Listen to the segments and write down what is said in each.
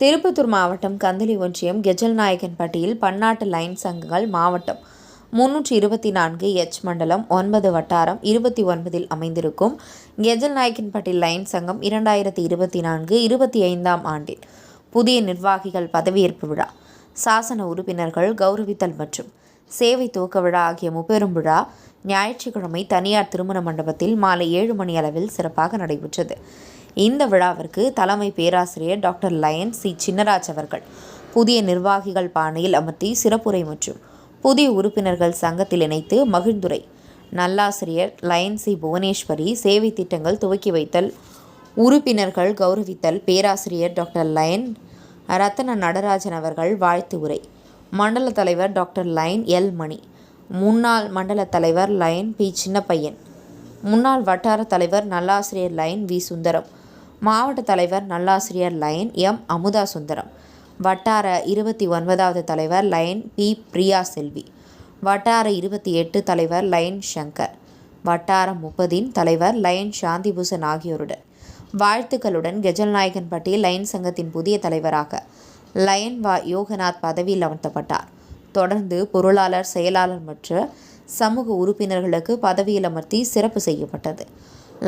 திருப்பத்தூர் மாவட்டம் கந்தளி ஒன்றியம் கெஜல்நாயக்கன்பட்டியில் பன்னாட்டு லைன் சங்கங்கள் மாவட்டம் 324 எச் மண்டலம் 9 வட்டாரம் 29இல் அமைந்திருக்கும் கெஜல்நாயக்கன்பட்டி லைன் சங்கம் 2024-25ஆம் ஆண்டில் புதிய நிர்வாகிகள் பதவியேற்பு விழா, சாசன உறுப்பினர்கள் கௌரவித்தல் மற்றும் சேவை துவக்க விழா ஆகிய முப்பெரும் விழா ஞாயிற்றுக்கிழமை தனியார் திருமண மண்டபத்தில் மாலை 7 மணி அளவில் சிறப்பாக நடைபெற்றது. இந்த விழாவிற்கு தலைமை பேராசிரியர் டாக்டர் லயன் சி. சின்னராஜ் அவர்கள் புதிய நிர்வாகிகள் பாணியில் அமர்த்தி சிறப்புரை மற்றும் புதிய உறுப்பினர்கள் சங்கத்தில் இணைத்து மகிழ்ந்துரை, நல்லாசிரியர் லயன் சி. புவனேஸ்வரி சேவை திட்டங்கள் துவக்கி வைத்தல், உறுப்பினர்கள் கௌரவித்தல், பேராசிரியர் டாக்டர் லயன் ரத்தன நடராஜன் அவர்கள் வாழ்த்து உரை, மண்டல தலைவர் டாக்டர் லயன் எல். மணி, முன்னாள் மண்டல தலைவர் லயன் பி. சின்னப்பையன், முன்னாள் வட்டார தலைவர் நல்லாசிரியர் லயன் வி. சுந்தரம், மாவட்ட தலைவர் நல்லாசிரியர் லயன் எம். அமுதா சுந்தரம், வட்டார 29வது தலைவர் லயன் பி. பிரியா செல்வி, வட்டார 28 தலைவர் லயன் சங்கர், வட்டார 30இன் தலைவர் லயன் சாந்திபூசன் ஆகியோருடன் வாழ்த்துக்களுடன் கெஜல்நாயக்கன்பட்டி லைன் சங்கத்தின் புதிய தலைவராக லயன் வ. யோகநாத் பதவியில் அமர்த்தப்பட்டார். தொடர்ந்து பொருளாளர், செயலாளர் மற்றும் சமூக உறுப்பினர்களுக்கு பதவியில் அமர்த்தி சிறப்பு செய்யப்பட்டது.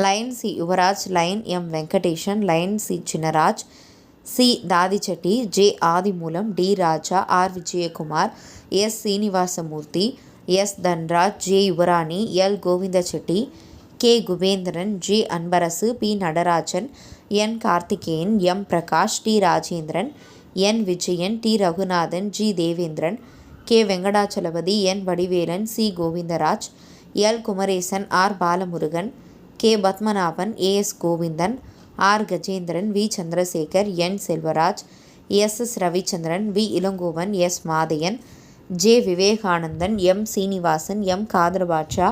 Lion C. Yuvaraj, Lion M. Venkatesan, Lion C. Chinnaraj, C. Thathichetty, J. Adimoolam, T. Raja, R. Vijayakumar, S. Srinivasamurthy, S. Dhanraj, J. Yuvarani, L. Govindachetty, K. Kubendran, J. Anbarasu, P. Natarajan, N. Karthikeyan, M. Prakash, T. Rajendran, N. Vijayan, T. Raghunathan, G. Devendran, K. Venkatachalapathy, N. Vadivelan, C. Govindaraj, L. Kumaresan, R. Balamurugan, K. Padmanabhan, A. S. Govindan, R. Gajendran, V. Chandrasekar, N. Selvaraj, S. S. Ravichandran, V. Elangovan, S. Mathaiyan, J. Vivekanandan, M. Srinivasan, M. Kadharbatcha,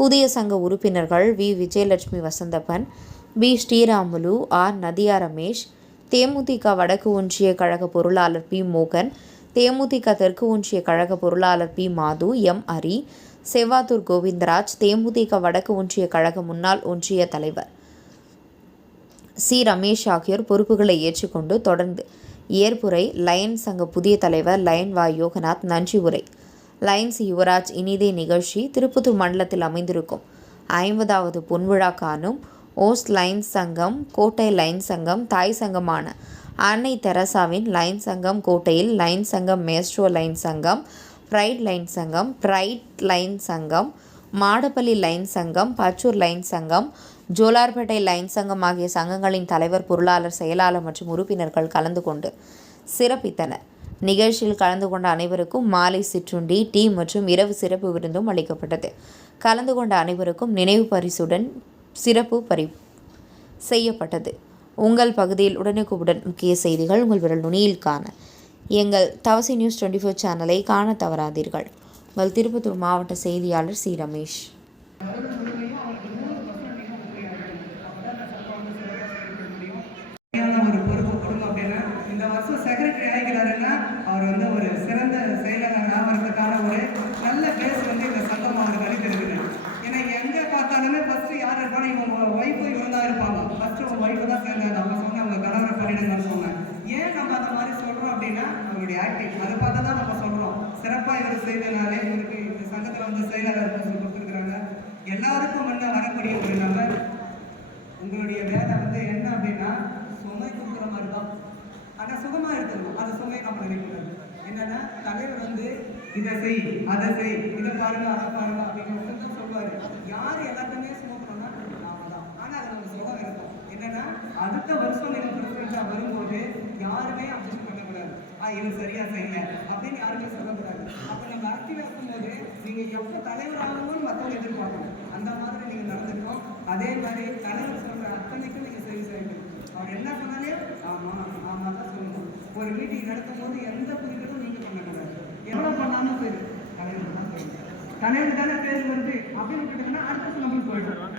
புதிய சங்க உறுப்பினர்கள் V. Vijayalakshmi Vasanthappan, P. Sriramulu, R. Nadhiya Ramesh, DMDK வடக்கு ஒன்றிய கழக பொருளாளர் B. மோகன், தேமுதிக தெற்கு ஒன்றிய கழக பொருளாளர் பி. மாது, எம். ஹரி, செவ்வாத்தூர் கோவிந்தராஜ், தேமுதிக வடக்கு ஒன்றிய கழக முன்னாள் ஒன்றிய தலைவர் சி. ரமேஷ் ஆகியோர் பொறுப்புகளை ஏற்றுக்கொண்டு தொடர்ந்து ஏற்புரை, லயன் சங்க புதிய தலைவர் லயன் வ. யோகநாத் நன்றி உரை, லயன் சி. யுவராஜ் இனிதே நிகழ்ச்சி திருப்பத்தூர் மண்டலத்தில் அமைந்திருக்கும் 50வது பொன்விழா காணும் ஓஸ் லைன் சங்கம், கோட்டை லைன் சங்கம், தாய் சங்கமான அன்னை தெரசாவின் லைன் சங்கம், கோட்டையில் லைன் சங்கம், மேஸ்ட்ரோ லைன் சங்கம், பிரைட் லைன் சங்கம், பிரைட் லைன் சங்கம், மாடப்பள்ளி லைன் சங்கம், பச்சூர் லைன் சங்கம், ஜோலார்பேட்டை லைன் சங்கம் ஆகிய சங்கங்களின் தலைவர், பொருளாளர், செயலாளர் மற்றும் உறுப்பினர்கள் கலந்து கொண்டு சிறப்பித்தனர். நிகழ்ச்சியில் கலந்து கொண்ட அனைவருக்கும் மாலை சிற்றுண்டி, டீ மற்றும் இரவு சிறப்பு விருந்தும் அளிக்கப்பட்டது. கலந்து கொண்ட அனைவருக்கும் நினைவு பரிசுடன் சிறப்பு செய்யப்பட்டது. உங்கள் பகுதியில் உடனுக்குடன் முக்கிய செய்திகள் உங்கள் விரல் நுனியில் காண எங்கள் தவசி நியூஸ் 24 சேனலை காண தவறாதீர்கள். உங்கள் திருப்பத்தூர் மாவட்ட செய்தியாளர் சி. ரமேஷ். ஒரு பொறுப்பு கொடுங்க அப்படின்னா இந்த வருஷம் செக்ரட்டரி ஆகிக்கிறாருன்னா அவர் ஒரு சிறந்த செயலாளர் ஆகிறதுக்கான ஒரு நல்ல பேஸ் இந்த சங்கம் அவருக்கு அளித்திருக்குது. ஏன்னா எங்கே பார்த்தாலுமே ஃபஸ்ட்டு யார் இருப்பாலும் இவங்க ஒய்ஃபு இவங்க தான் இருப்பாங்க. ஃபஸ்ட்டு உங்கள் ஒய்ஃபு தான் சேர்ந்தாங்க. அவங்க சொன்ன அவங்க கணவரை பண்ணிடுங்கன்னு சொன்னாங்க. ஏன் நம்ம அந்த மாதிரி சொல்கிறோம் அப்படின்னா அவருடைய ஆக்டிங் அதை பார்த்து தான் நம்ம சொல்கிறோம். சிறப்பாக இவர் செய்தனாலே இவருக்கு இந்த சங்கத்தில் செயலாளர் கொடுத்துருக்குறாங்க. எல்லாருக்கும் வரக்கூடிய ஒரு நபர். உங்களுடைய வேலை என்ன அப்படின்னா சுமை கொடுக்குற மாதிரி தான், ஆனால் சுகமாக இருக்கணும். அந்த சுமையை நம்ம நினைக்கிறது என்னன்னா தலைவர் இதை செய், அதை செய், இதை பாருங்க, அதை பாருங்க அப்படின்னு சொல்லுவார். யார் எல்லாத்தையுமே சுமக்கணும்னா நாம தான். ஆனால் அது நம்ம சுகம் இருக்கும். என்னன்னா அடுத்த வருஷம் நீங்கள் ப்ரிஃபரன்ஸாக வரும்போது யாருமே அப்ஜெக்ட் பண்ணக்கூடாது. இவன் சரியா செய்யல அப்படின்னு யாருமே சொல்லக்கூடாது. அப்போ நம்ம ஆக்டிவாக இருக்கும்போது நீங்கள் எப்போ தலைவர் ஆகணும்னு மற்றவங்க எதிர்பார்க்கணும். அந்த மாதிரி நீங்கள் நடந்துக்கணும். அதே மாதிரி தலைவர் சொல்கிற அத்தனைக்கும் நீங்கள் சரி செய்யணும். அவர் என்ன சொன்னாலே ஆமாம் ஆமாம் தான் சொல்லணும். ஒரு மீட்டிங் நடத்தும் போது எந்த குறிப்பிடும் நீங்கள் பண்ணக்கூடாது. எவ்வளோ பண்ணாலும் சரி தலைவர் தான் செய்யணும். தலைவர் தானே பேர் அப்படின்னு விட்டுட்டீங்கன்னா அடுத்த நம்மளுக்கு போயிடுவாங்க.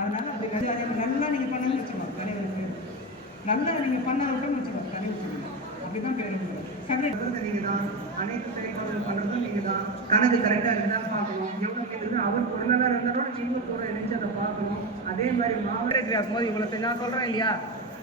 அதனால அது நல்லா நீங்கள் பண்ணணும்னு வச்சுக்கோங்க. தலைவர் பேர் நல்லா நீங்கள் பண்ண விட்டோம்னு வச்சுக்கோங்க. தலைவர் சொல்லணும். அப்படிதான் பேர் செக்ரட்டரி நீங்கள் தான். அனைத்து செயல்பாடுகள் பண்ணுறதும் நீங்கள் தான். கணக்கு கரெக்டாக இருந்தால் பார்க்கணும். எவ்வளோ கேட்குது அவர் பொருளாதாரம் இருந்தாலும் நீங்கள் கூட இணைஞ்சு அதை பார்க்கணும். அதே மாதிரி மாவட்ட ஆகும்போது இவ்வளோ நான் சொல்கிறேன் இல்லையா,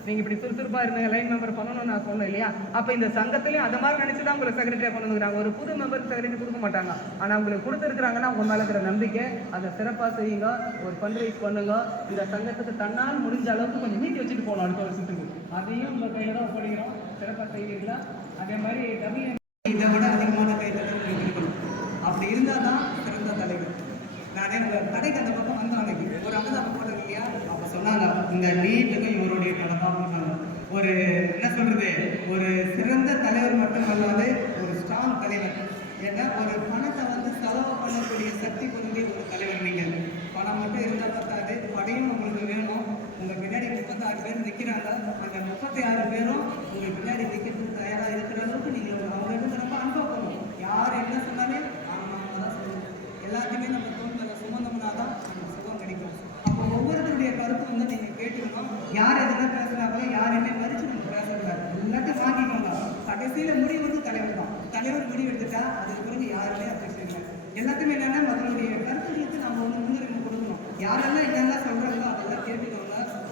நீங்கள் இப்படி சுறுசுறுப்பாக இருந்தீங்க, லைன் மெம்பர் பண்ணணும்னு நான் சொன்னேன் இல்லையா? அப்போ இந்த சங்கத்திலையும் அதை மாதிரி நினச்சி தான் உங்களை செக்ரட்டரியாக கொண்டு வந்துக்கிறாங்க. ஒரு புது மெம்பருக்கு செக்ரட்டரி கொடுக்க மாட்டாங்க. ஆனால் உங்களுக்கு கொடுத்துருக்குறாங்கன்னா உங்கள் மேலே இருக்கிற நம்பிக்கை, அதை சிறப்பாக செய்யுங்க, ஒரு ஃபண்ட் ரைஸ் பண்ணுங்க. இந்த சங்கத்துக்கு தன்னால் முடிஞ்ச அளவுக்கு கொஞ்சம் நீட்டி வச்சுட்டு போகணும் அடுத்த வருஷத்துக்கு. அதையும் உங்கள் கையில் தான் ஒப்படைக்கிறோம். சிறப்பாக செய்வீங்களா? அதே மாதிரி இதை விட அதிகமான கைத்தட்டல் உங்களுக்கு இருக்கணும். அப்படி இருந்தால் தான் சிறந்த தலைவர். நானே உங்கள் கடைக்கு அந்த பக்கம் வந்து அன்னைக்கு ஒரு அன்னதானம் போட்டது இல்லையா? அப்போ சொன்னாங்க இந்த நீட்டுக்கும் இவருடைய கணக்காக போட்டாங்க. ஒரு என்ன சொல்றது, ஒரு சிறந்த தலைவர் மட்டும் அல்லாது ஒரு ஸ்ட்ராங் தலைவர். ஏன்னா ஒரு பணத்தை வந்து செலவு பண்ணக்கூடிய சக்தி பொருந்திய ஒரு தலைவர். நீங்கள் பணம் மட்டும் இருந்தால் பத்தாது, படையும் உங்களுக்கு வேணும். உங்கள் பின்னாடி 36 பேர் நிற்கிறாங்க. அந்த 36 பேரும் உங்கள் பின்னாடி நிற்கிறதுக்கு தயாராக இருக்கிற அளவுக்கு நீங்கள் அவங்க இருந்து ரொம்ப அனுபவப்படணும். யார் என்ன சொன்னாலே ஆமாம் தான் சொல்லணும். எல்லாத்தையுமே நம்ம தோன்றதை சுமந்தோம்னா தான் நமக்கு சுகம் கிடைக்கும். அப்போ ஒவ்வொருத்தருடைய கருத்து வந்து நீங்கள் கேட்டுக்கணும். யார் எதுனா பேசுகிறாங்களோ யாரையுமே மதிச்சு நம்ம பேசக்கூடாது. எல்லாத்தையும் வாங்கிக்கோங்க. கடைசியில் முடிவு வந்து தலைவர் தான். தலைவர் முடிவு எடுத்துட்டா அதுக்கு பிறகு யாருமே அப்செக்ஷன் இல்லை. எல்லாத்தையுமே என்னென்னா மக்களுடைய கருத்துக்களுக்கு நம்ம வந்து முன்னுரிமை கொடுக்கணும். யாரெல்லாம் என்னெல்லாம் சொல்கிறாங்களோ அதெல்லாம் கேட்டுக்கோங்க.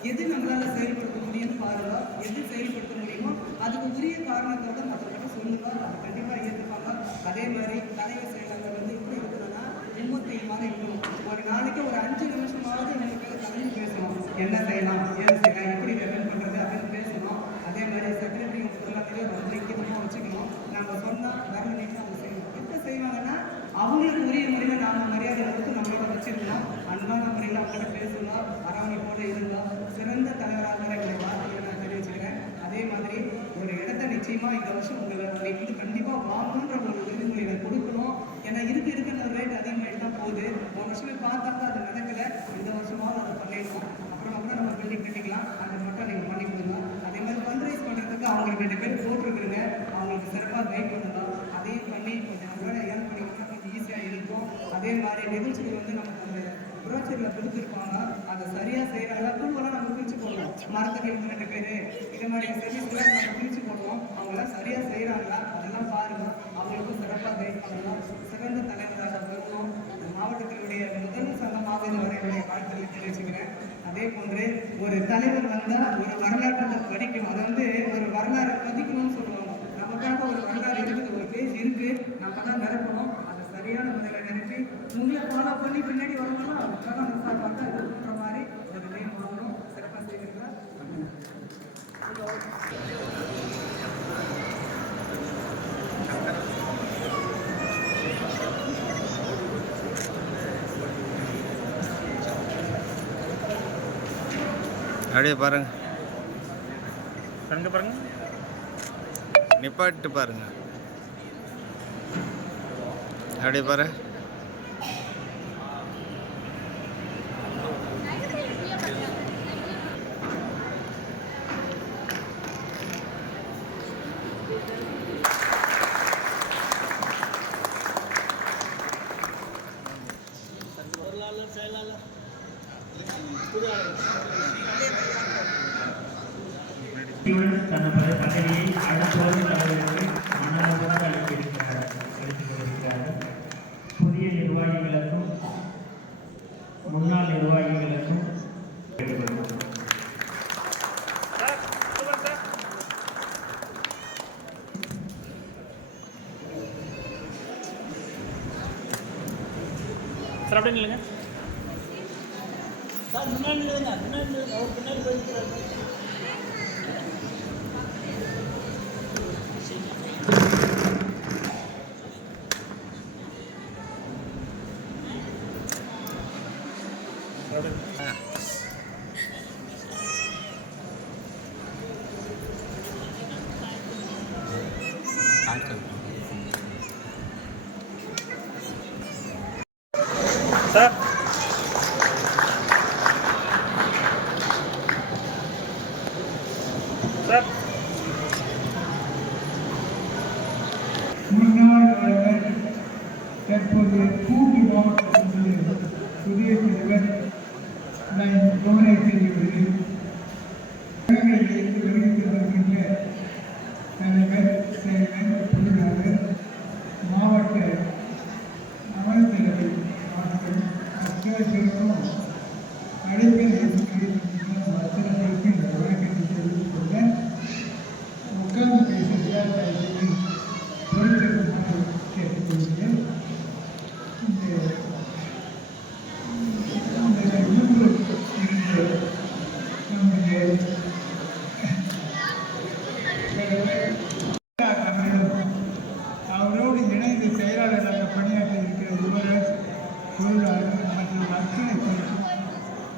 எது நம்மளால் செயல்படுத்த முடியும்னு பாருங்க. எது செயல்படுத்த முடியுமோ அதுக்கு உரிய காரணத்தோட மற்றவங்க சொல்லுங்க. அதை கண்டிப்பாக ஏற்றுப்பாங்க. அதே மாதிரி தலைவர் செயலாளர் வந்து எப்படி இருக்கணும்னா உண்மைத்தெய்வமாக இருக்கணும். ஒரு நாளைக்கு ஒரு 5 நிமிஷமாவது உங்களுக்கு கலந்து பேசணும். என்ன செய்யலாம், ஏது செய்யலாம், எப்படி ரெவென்ட் பண்ணுறது அப்படின்னு பேசணும். அதே மாதிரி செக்ரட்டரி முதலாளியே ரொம்ப இங்கிதமாக வச்சுக்கணும். நம்ம சொன்னால் வேலை நீட்டாக அவங்க செய்யணும். எப்படி செய்வாங்கன்னா அவங்களுக்கு உரிய முறையில் நாம் மரியாதை கொடுத்து நம்மளோட வச்சிருக்கணும். அன்பான முறையில் அவங்கள்ட்ட பேசணும், அரவணைப்போடு இருந்தால் சிறந்த தலைவராக எங்களை வார்த்தையை நான் தெரிவிச்சுக்கிறேன். அதே மாதிரி ஒரு இடத்த நிச்சயமாக இந்த வருஷம் உங்களை வந்து கண்டிப்பாக வாங்கணுன்ற ஒரு உறுதிமொழிகளை கொடுக்கணும். ஏன்னா இருக்கிற ரேட் அதிகமாகிட்டு தான் போகுது. ஒரு வருஷமே பார்த்தாக்கா அது நடக்கலை. இந்த வருஷமாவது அதை பண்ணிடணும். அப்புறம் கூட நம்ம பில்டிங் கட்டிக்கலாம். அதை மட்டும் நீங்கள் பண்ணி கொடுங்க. அதே மாதிரி ஃபண்ட் ரைஸ் பண்ணுறதுக்கு அவங்க 2 பேர் போட்டிருக்குறீங்க. அவங்களுக்கு சிறப்பாக கைட் பண்ணுங்க. அதையும் பண்ணி கொஞ்சம் நம்மளோட ஏர்ன் பண்ணிக்கணும்னா கொஞ்சம் ஈஸியாக இருக்கும். அதே மாதிரி நிகழ்ச்சிகள் வந்து நமக்கு அந்த புரோச்சரில் கொடுத்துருப்பாங்க. அதை சரியாக செய்கிறாங்க. குழுவெல்லாம் நம்ம பிரித்து போடுவோம். மரத்துக்கு 2 பேர் இது மாதிரி சர்வீஸ்லாம் நம்ம பிரித்து போடுவோம். அவங்களாம் சரியாக செய்கிறாங்களா அதெல்லாம் பாருங்கள். அவங்களுக்கும் சிறப்பாக கைட் பண்ணலாம். சிறந்த தலைவராக வரணும். மாவட்டத்தினுடைய முதல் சங்கமாக இது வரை என்னுடைய வாழ்த்துக்களை தெரிவிச்சுக்கிறேன். அதே போன்று ஒரு தலைவர் வந்தால் ஒரு வரலாற்றத்தை படிக்கணும். அதை வந்து ஒரு வரலாறு பதிக்கணும்னு சொல்லுவாங்க. நமக்காக ஒரு வரலாறு இருக்குது, ஒரு பேஜ் இருக்குது, நம்ம தான் நிரப்பணும். அதை சரியான முறையில் நினைச்சு உங்களை ஃபாலோ பண்ணி பின்னாடி வரணும்னா அதுக்காக அந்த சார் பார்த்தா இருக்குன்ற மாதிரி ஒரு நேம் வாங்கணும். சிறப்பாக செய்வீங்களா? அப்படியே பாருங்க, பாருங்க பாருங்க, நிப்பாட்டு பாருங்க. அப்படியே பாரு. தனது பதவியை அடுத்த தலைவருக்கு மனதாக அளித்திருக்கிறார்கள். புதிய நிர்வாகிகளுக்கும் முன்னாள் நிர்வாகிகளுக்கும் சார் அப்படியே இல்லைங்க சார், முன்னாடி அவர் பின்னாடி போயிருக்கிறாரு. சார் சார் முன்னாள் தலைவர் தற்போது கூட்டு மாவட்ட புதிய தலைவர் நான் கவலை செய்யவில்லை. வருகின்ற தலைவர், செயலர், பொருளாளர், மாவட்ட அமர்த்தலைவர் மற்றும் அத்தனை பேருக்கும் அழைப்பில் அத்தனை பேருக்கு இந்த வழக்கத்தை அத்தனை பேருக்கும்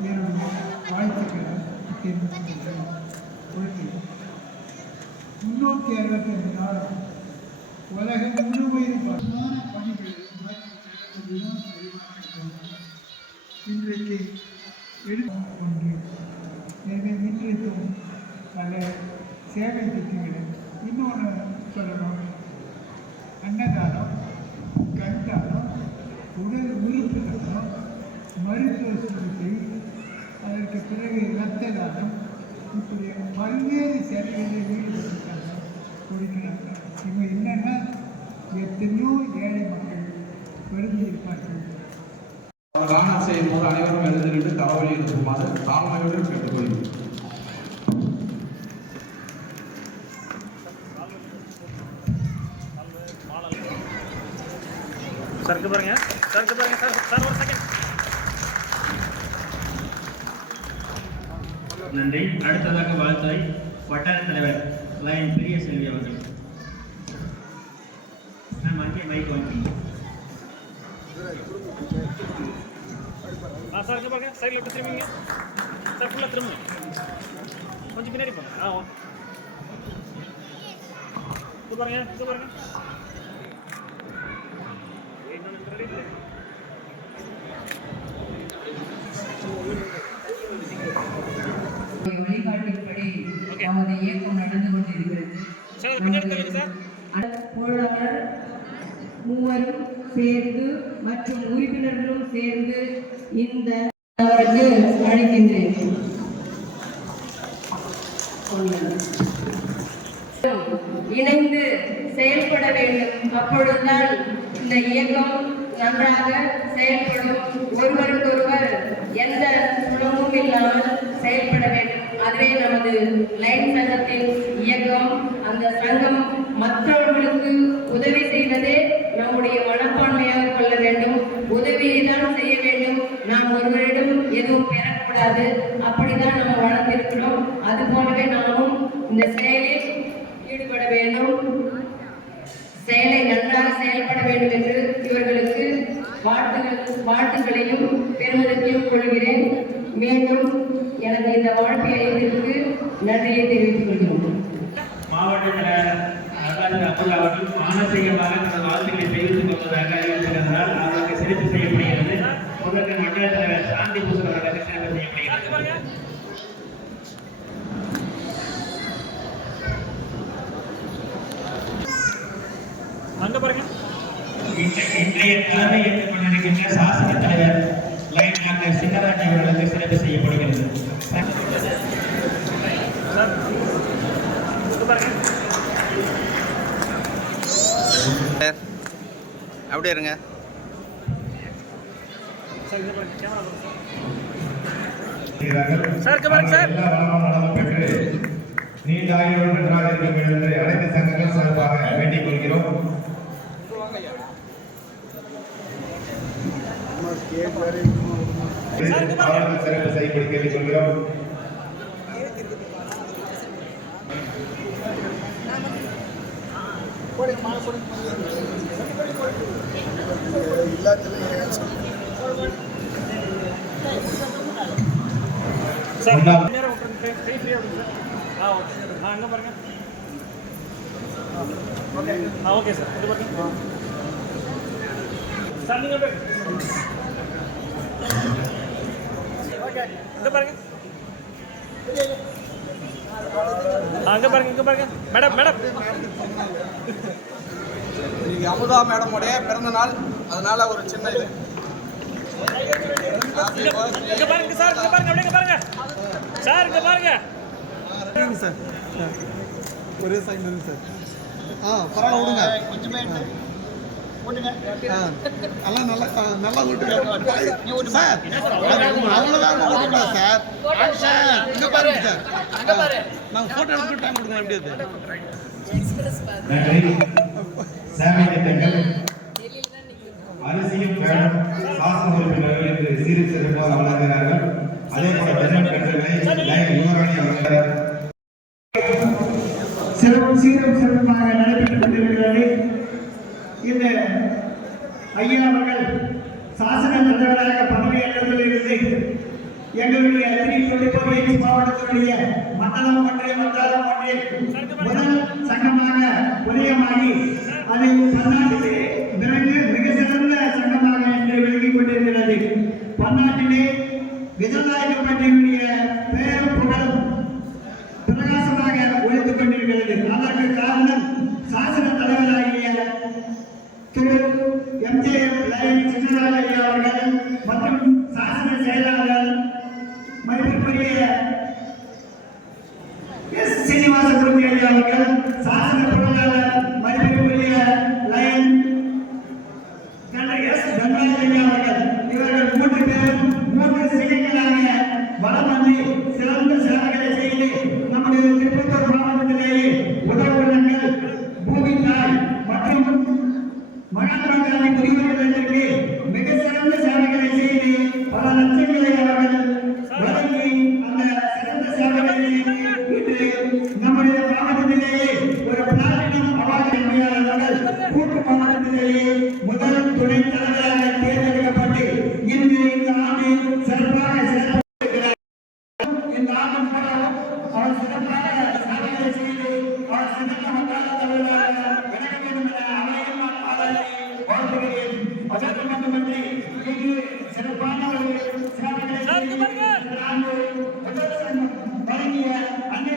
என்னுடைய வாழ்த்துக்களை தெரிவித்துக் கொள்கிறேன். 365 நாளும் உலகம் முழுமையும் பணிகள் இன்றைக்கு எடுத்துக்கொண்டு எனவே இன்றைக்கும் பல சேவை திட்டங்களை இன்னொன்று சொல்லணும். அன்னதானம், கண்தானம், உடல் உறுப்பு தானம், மருத்துவ சிகிச்சை, அதற்கு பிறகு இரத்த தானம், இப்படி பல்வேறு சேவைகளில் ஈடுபட்டிருக்காங்க கொடுக்கிறாங்க. இவங்க என்னென்னா எத்தனையோ ஏழை மக்கள் வருந்தி இருப்பார்கள். தானம் செய்யும் போது அனைவரும் எழுந்திருந்து தகவல் இருக்குமாறு தாழ்மையோடு கேட்டுக்கொள்கிறேன். சருக்கு பாருங்க சார் ஒரு செகண்ட். நன்றி. அடுத்ததாக வாழ்த்துறை வட்டார தலைவர் லைன் பெரிய செல்வி அவர்கள். அங்கே மைக் வாங்கி சார் பாருங்க சைடில் விட்டு திரும்பிங்க சார். ஃபுல்லாக திரும்புங்க, கொஞ்சம் பின்னாடி போங்க. இது பாருங்க வழிகாட்டின்படி நமது இயக்கம் நடந்து கொண்டிருக்கிறது. தோழர்கள் மூவரும் சேர்ந்து மற்றும் உறுப்பினர்களும் சேர்ந்து இந்த அவருக்கு அழைக்கின்றேன். இணைந்து செயல்பட வேண்டும். அப்பொழுதுதான் இந்த இயக்கம் நன்றாக செயல்படும். ஒருவருக்கொருவர் எந்த சுலமும் இல்லாமல் செயல்பட வேண்டும். அதுவே நமது லைன் சங்கத்தின் இயக்கம். அந்த சங்கம் மற்றவர்களுக்கு உதவி செய்வதே நம்முடைய மனப்பான்மையாக கொள்ள வேண்டும். உதவியை தான் செய்ய வேண்டும். நாம் ஒருவரிடம் எதுவும் பெறக்கூடாது. அப்படிதான் நம்ம வளர்ந்திருக்கிறோம். அது போலவே நாமும் இந்த செயலில் ஈடுபட வேண்டும். செயலை நன்றாக செயல்பட வேண்டும் என்று இவர்களுக்கு வாழ்த்துக்களையும் பெருமிதத்தையும் கொள்கிறேன். மீண்டும் எனக்கு இந்த வாழ்க்கை அளித்ததற்கு நன்றியை தெரிவித்துக் கொள்கிறோம். மாவட்ட தலைவர் அப்துல்லா அவர்கள் மானசீகமாக தனது வாழ்த்துக்களை தெரிவித்துக் கொள்வதாக அறிவித்திருந்ததால் அவருக்கு சிறப்பு செய்யப்படுகிறது. முதற்கு மண்டல தலைவர் சாந்தி பூசன் அவர்களுக்கு சிறப்பு செய்யப்படுகிறது. இன்றைய தலைமை ஏற்றுக் கொண்டிருக்கின்ற சாசன தலைவர் லைன் டாக்டர் சின்னராஜ் அவர்களுக்கு சிறப்பு செய்யப்படுகிறது. அப்படியே இருங்க. நீண்ட ஆயுள் நன்றாக இருக்க வேண்டும் என்று அனைத்து சங்கங்கள் சார்பாக வேண்டிக் கொள்கிறோம். சிறப்பு செய்யப்படி கேட்டுக் கொள்கிறோம். Okay sir. சார் நீங்க இங்க பாருங்க. இங்க பாருங்க மேடம். இன்னைக்கு அமுதா மேடம் உடைய பிறந்த நாள், அதனால ஒரு சின்ன இது. இங்க பாருங்க சார், அப்படியே பாருங்க சார், இங்க பாருங்க சார். ஒரே சைன் வருங்க சார். பரவாயில்ல விடுங்க. கொஞ்சமே ஓட்டுங்க. எல்லாம் நல்லா ஓட்டுங்க சார். அவ்வளோதான் ஓட்டுங்க சார். இங்க பாருங்க சார். நாங்கள் ஃபோட்டோ எடுத்துட்டு டைம் கொடுங்க. எப்படியாது நன்றி. சேவை திட்டங்கள் அரிசியும் வேணும் சாசன உறுப்பினர்கள் என்று சீரி சிறப்பாக வழங்குகிறார்கள். அதே போல பெண்கள் கட்டளை யுவராணி அவர்கள் சிறப்பாக நடைபெற்றுக் கொண்டிருக்கிறது. இந்த ஐயா அவர்கள் சாசன தலைவராக பதவியேற்றதிலிருந்து எங்களுடைய 324 மாவட்டத்தினுடைய மண்டலம் ஒன்றிய முதல் சங்கமாக உதயமாகி அதை பன்னாட்டிலே மிக சிறந்த சங்கமாக இன்று விளங்கிக் கொண்டிருக்கிறது. பன்னாட்டிலே விஜயநாயகப்பட்டினுடைய பெயரும் புகழும் பிரகாசமாக ஒழித்துக் கொண்டிருக்கிறது. அதற்கு காரணம் சாசன தலைவராகிய திரு MJM லயன் சின்னராஜ் அவர்கள் மற்றும் சாசன செயலாளர் மதிப்பிற்குரிய சீனிவாச குருமி அவர்கள், சாசன பொருளாளர் மதிப்பிற்குரிய லயன் தன்ராஜ் அவர்கள், இவர்கள் 3 பேரும் 3 சிலைகளாக வளம் வந்து சிறந்த சேவைகளை செய்து நம்முடைய திருப்பத்தூர் மாவட்டத்திலேயே உதவுள்ளங்கள் பூமி தாய் மற்றும் மகாத்மாகாந்தி குடியுரிமைக்கு மிக சிறந்த சேவைகளை செய்து பல லட்சங்களை அவர்கள் வழங்கி அந்த சிறந்த சேவைகளை இன்று நம்முடைய மாவட்டத்திலேயே ஒரு பிளாட்டினம் அவார்டு வெற்றியாளர்கள் கூட்டு மாவட்டத்திலேயே முதல் துணைத் தலைவராக தேர்ந்தெடுக்கப்பட்டு இன்று இந்த ஆண்டு சிறப்பாக செயல்படுகிறார். இந்த ஆண்டு அவர் சிறப்பாக சேவைகளை செய்து அவர் சிறந்த மக்கள் தலைவராக விளங்க வேண்டும் என அவரையும் நான் பாராட்டி வாழ்த்துகிறேன். அதற்கு மட்டுமின்றி இங்கு சிறப்பான ஒரு சேவைகளை செய்து இந்த ஆண்டு முதல் சங்கம் வழங்கிய அன்னை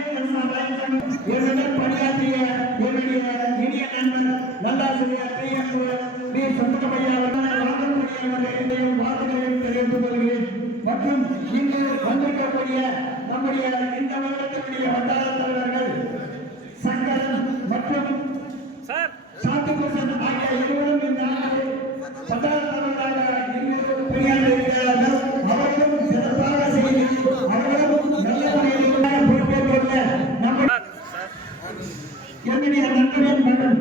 என்னுடன் பணியாற்றிய என்னுடைய இனிய நண்பர் நல்லாசிரியர் பி சண்முகமையா அவர்களையும் வாழ்த்துக்களையும் தெரிவித்துக் கொள்கிறேன். மற்றும் இங்கு வந்திருக்கக்கூடிய நம்முடைய இந்த வருடத்தினுடைய வட்டார தலைவர்கள் சங்கரன் மற்றும் சாந்திபூஷன் ஆகிய இருவரும் இந்த ஆண்டு வட்டார தலைவராக இங்கு பணியாற்றியிருக்கிறார்கள். அவர்களும் சிறப்பாக செய்து அவர்களும் நல்ல முறையில் பொறுப்பேற்றுள்ள நம்முடைய என்னுடைய நண்பரின் மகன்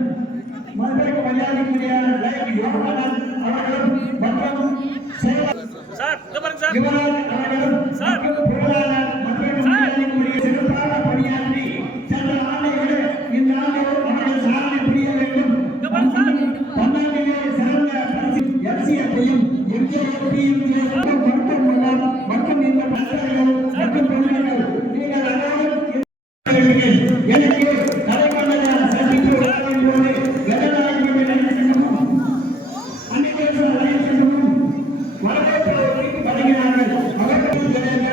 மதுரைக்கு மரியாதைக்குரிய யோகானந்த் அவர்களும் மற்றும் யுவராஜ் அவர்களும் பொருளாளர் மதுரைக்கு மரியாதைக்குரிய சிறப்பாக பணியாற்றி சென்ற ஆண்டை விட இந்த ஆண்டு அவர்கள் சாதனை புரிய வேண்டும். பன்னாட்டிலே சிறந்த பரிசு FCF-ஐயும் MJFP-யும் மற்றும் இந்த நண்பர்கள் மற்றும் பொதுமக்கள் நீங்கள் அனைவரும் எனக்கு தலைமண்டல சந்திப்பு உலகின் போது ஜனநாயகம் நினைச்சமும் அன்னிகேசன் அலைச்சமும் வரவேற்பு வருகிறார்கள். அவர்கள் மற்றும்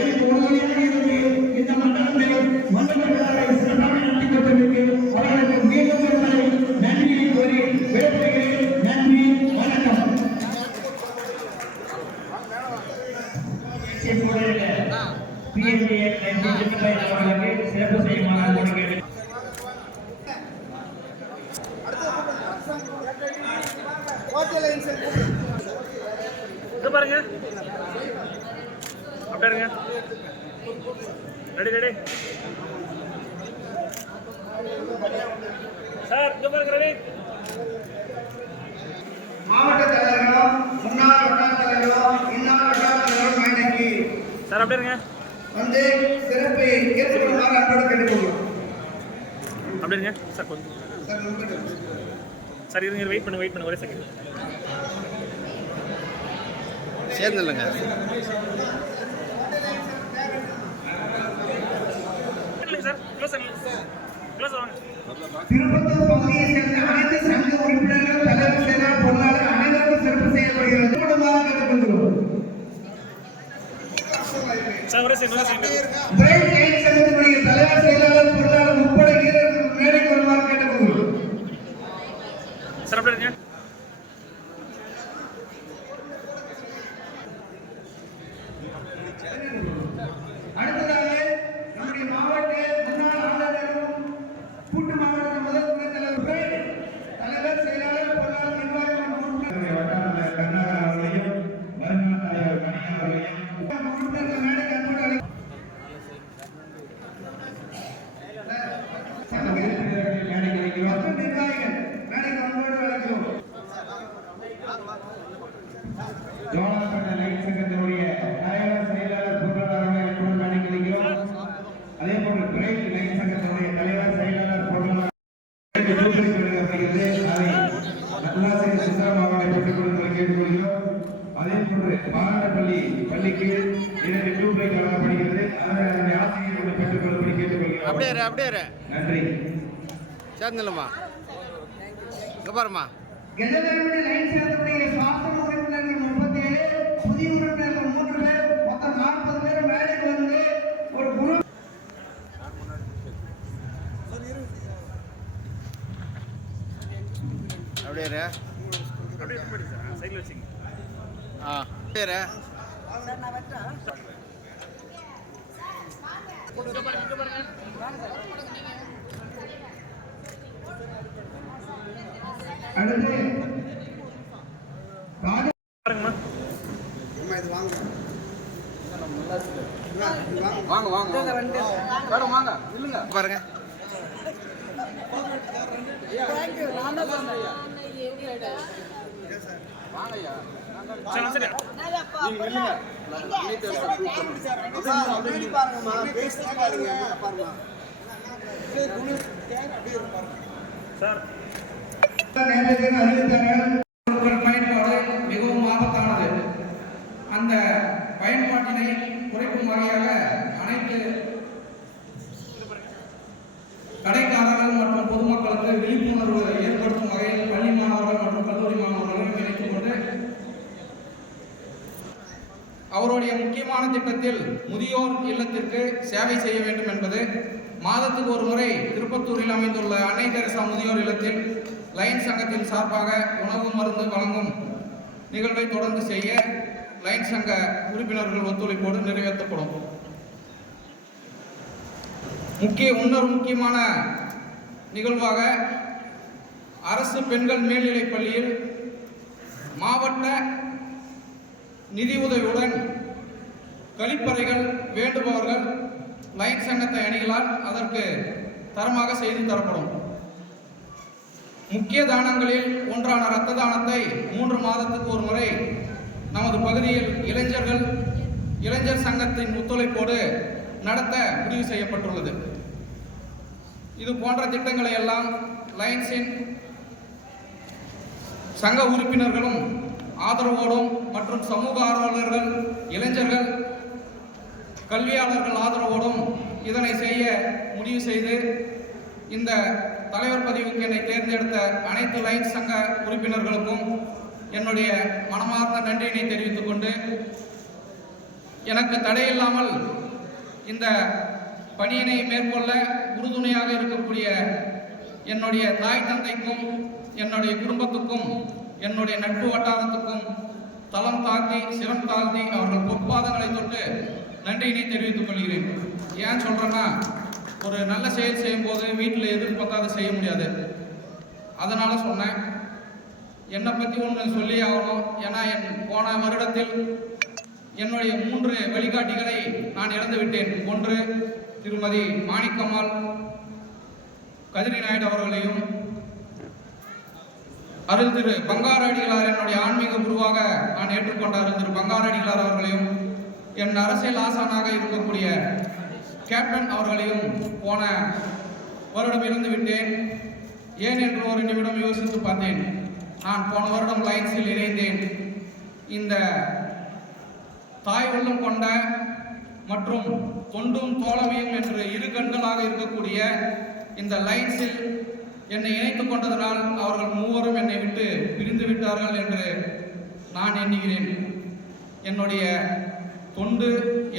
எனக்கு உறுதியாக இருந்து இந்த மண்டலத்தை மண்டலங்களாக சிறப்பாக நடத்தி கொண்டிருக்கு. அவர்களுக்கு மீண்டும் ஒருமுறை நன்றியை கூறி விடைபெறுகிறேன். நன்றி, வணக்கம். அவர்களுக்கு சிறப்பு செய்யுமாறு கோருகிறேன். பாருங்க அப்படியே ரெடி சார் இங்க பாருங்க ரெடி. மாவட்ட தலைவரும் முன்னாள் வட்டார தலைவரும் இன்னார் வட்டார தலைவரும் மேடைக்கு சார் அப்படியே இருங்க வந்து சிறப்பை ஏற்றுக்கொள்ளுமாறு அன்போடு கேட்டுக்கொள்கிறோம். அப்படியே இருங்க சார் கொஞ்சம் சார் இருங்க வெயிட் பண்ணுங்க ஒரே செகண்ட். சேர்ந்து இல்லைங்க சார் க்ளோஸ் வாங்க. திருப்பத்தூர் பகுதியை சேர்ந்த அனைத்து சங்க உறுப்பினர்கள் தலைவர் செயலாளர் பொருளாளர் அனைவருக்கும் சிறப்பு செய்யப்படுகிறது. குடும்பமாக கேட்டுக்கொள்கிறோம். சார் ஒரே செகண்ட் பிரைட் லைன் சங்கத்தினுடைய தலைவர் செயலாளர் பொருளாளர் உட்பட வீரர்கள் மேடைக்கு வருமாறு கேட்டுக்கொள்கிறோம். சார் அப்படியே இருங்க. அடுத்ததாக நம்முடைய மாவட்ட முன்னாள் ஆளுநரும் கூட்டு மாவட்ட முதல் துணைத் தலைவர் தலைவர் செயலாளர் பொருளாளர் நிர்வாகம் கர்நாடகா அவர்களையும் வருங்கால தலைவர் கனியா அவர்களையும் உறுப்பினர்கள் மேடைக்கு அன்போடு அழைக்கிறோம். மேடைக்கு வைக்கிறோம். மற்றும் நிர்வாகிகள் மேடைக்கு அன்போடு அழைக்கிறோம். ஜோலார்பேட்டை லைட் சங்கத்தினுடைய தலைவர் செயலாளர் பொருளாளர்களை கூட மேடைக்கு வைக்கிறோம். அதே போன்று பிரைட் லைட் சங்கத்தினுடைய தலைவர் செயலாளர் பொருளாளர் அதை நல்லாசிரியர் சுந்தரம் அவர்களை பெற்றுக் கொள்ளும்படி கேட்டுக்கொள்கிறோம். அதே போன்று பாராட்டப்பள்ளி பள்ளிக்கு 2 டியூப்லைட் வழங்கப்படுகிறது. அதனுடைய ஆசிரியர்களை பெற்றுக் கொள்ளும்படி கேட்டுக்கொள்கிறோம். அப்படியே நன்றி. சேர்ந்துலம்மா இங்க பாருமா. கெஜலர்மணி லைன் சேர்த்தக்கூடிய சாசன உறுப்பினர்கள் 37, புதிய உறுப்பினர்கள் 3 பேர், மொத்தம் 40 பேர் மேடைக்கு வந்து ஒரு குரு அப்படியே சைடில் வச்சுங்க. அப்படியே அடுத்து வாங்க வாங்க மேடம் வாங்க இல்லைங்க பாருங்க. வாங்கய்யா சரி சார் பயன்பாடு மிகவும் ஆபத்தானது. அந்த பயன்பாட்டினை குறைக்கும் வகையாக அனைத்து கடைக்காரர்கள் மற்றும் பொதுமக்களுக்கு விழிப்புணர்வு ஏற்படுத்தும் வகையில் பள்ளி மாணவர்கள் மற்றும் கல்லூரி மாணவர்களும் இணைத்துக் கொண்டு அவருடைய முக்கியமான திட்டத்தில் முதியோர் இல்லத்திற்கு சேவை செய்ய வேண்டும் என்பது மாதத்துக்கு ஒரு முறை திருப்பத்தூரில் அமைந்துள்ள அன்னை தெரசா முதியோர் இல்லத்தில் லயன்ஸ் சங்கத்தின் சார்பாக உணவு மருந்து வழங்கும் நிகழ்வை தொடர்ந்து செய்ய லயன்ஸ் சங்க உறுப்பினர்கள் ஒத்துழைப்போடு நிறைவேற்றப்படும். இன்னொரு முக்கியமான நிகழ்வாக அரசு பெண்கள் மேல்நிலைப் பள்ளியில் மாவட்ட நிதி உதவியுடன் கழிப்பறைகள் வேண்டுபவர்கள் லயன்ஸ் சங்கத்தை அணிகளால் அதற்கு தரமாக செய்து தரப்படும். முக்கிய தானங்களில் ஒன்றான இரத்த தானத்தை 3 மாதத்துக்கு ஒரு முறை நமது பகுதியில் இளைஞர் சங்கத்தின் ஒத்துழைப்போடு நடத்த முடிவு செய்யப்பட்டுள்ளது. இது போன்ற திட்டங்களை எல்லாம் லயன்ஸின் சங்க உறுப்பினர்களும் ஆதரவோடும் மற்றும் சமூக ஆர்வலர்கள், இளைஞர்கள், கல்வியாளர்கள் ஆதரவோடும் இதனை செய்ய முடிவு செய்து இந்த தலைவர் பதவிக்கு என்னை தேர்ந்தெடுத்த அனைத்து லயன்ஸ் சங்க உறுப்பினர்களுக்கும் என்னுடைய மனமார்ந்த நன்றியினை தெரிவித்துக் கொண்டு எனக்கு தடையில்லாமல் இந்த பணியினை மேற்கொள்ள உறுதுணையாக இருக்கக்கூடிய என்னுடைய தாய் தந்தைக்கும், என்னுடைய குடும்பத்துக்கும், என்னுடைய நட்பு வட்டாரத்துக்கும் தளம் தாழ்த்தி சிரம் தாழ்த்தி அவர்கள் பொற்பாதங்களை தொட்டு நன்றியினை தெரிவித்துக் கொள்கிறேன். ஏன் சொல்கிறேன்னா, ஒரு நல்ல செயல் செய்யும்போது வீட்டில் எதிர்பார்த்தாத செய்ய முடியாது. அதனால் சொன்னேன். என்னை பற்றி ஒன்று சொல்லி ஆகணும். ஏன்னா போன வருடத்தில் என்னுடைய 3 வழிகாட்டிகளை நான் இழந்து விட்டேன். ஒன்று திருமதி மாணிக்கம்மாள் கதிரி நாயுடு அவர்களையும், அருள் திரு பங்காரடிகளார் என்னுடைய ஆன்மீக குருவாக நான் ஏற்றுக்கொண்ட அருள் திரு பங்காரடிகளார் அவர்களையும், என் அரசியல் ஆசானாக இருக்கக்கூடிய கேப்டன் அவர்களையும் போன வருடம் இழந்து விட்டேன். ஏன் என்று ஒரு நிமிடம் யோசித்து பார்த்தேன். நான் போன வருடம் லயன்ஸில் இணைந்தேன். இந்த தாய் உள்ளம் கொண்ட மற்றும் தொண்டும் தோழமையும் என்று 2 கண்களாக இருக்கக்கூடிய இந்த லயன்ஸில் என்னை இணைத்துக் கொண்டதனால் அவர்கள் 3 என்னை விட்டு பிரிந்து விட்டார்கள் என்று நான் எண்ணுகிறேன். என்னுடைய தொண்டு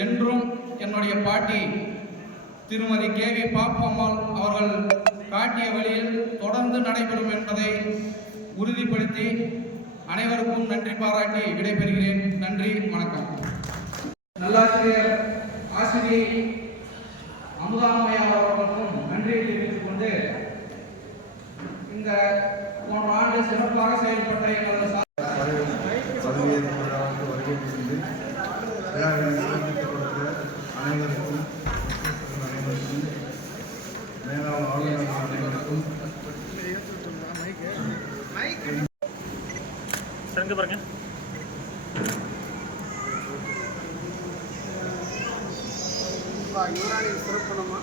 என்றும் என்னுடைய பாட்டி திருமதி கேவி பாப்பம்மாள் அவர்கள் காட்டிய வழியில் தொடர்ந்து நடைபெறும் என்பதை உறுதிப்படுத்தி அனைவருக்கும் நன்றி பாராட்டி விடைபெறுகிறேன். நன்றி, வணக்கம். நல்லாசிரியர் ஆசிரியை அமுதாமையார் அவர்களுக்கும் நன்றியை தெரிவித்துக் கொண்டு இந்த போன ஆண்டு சிறப்பாக செயல்பட்ட எங்களது அனைவருக்கும் மேலாளர் ஆளுநர் அனைவருக்கும் சரிங்க பாருங்க. யுவராணி சிறப்பு நம்ம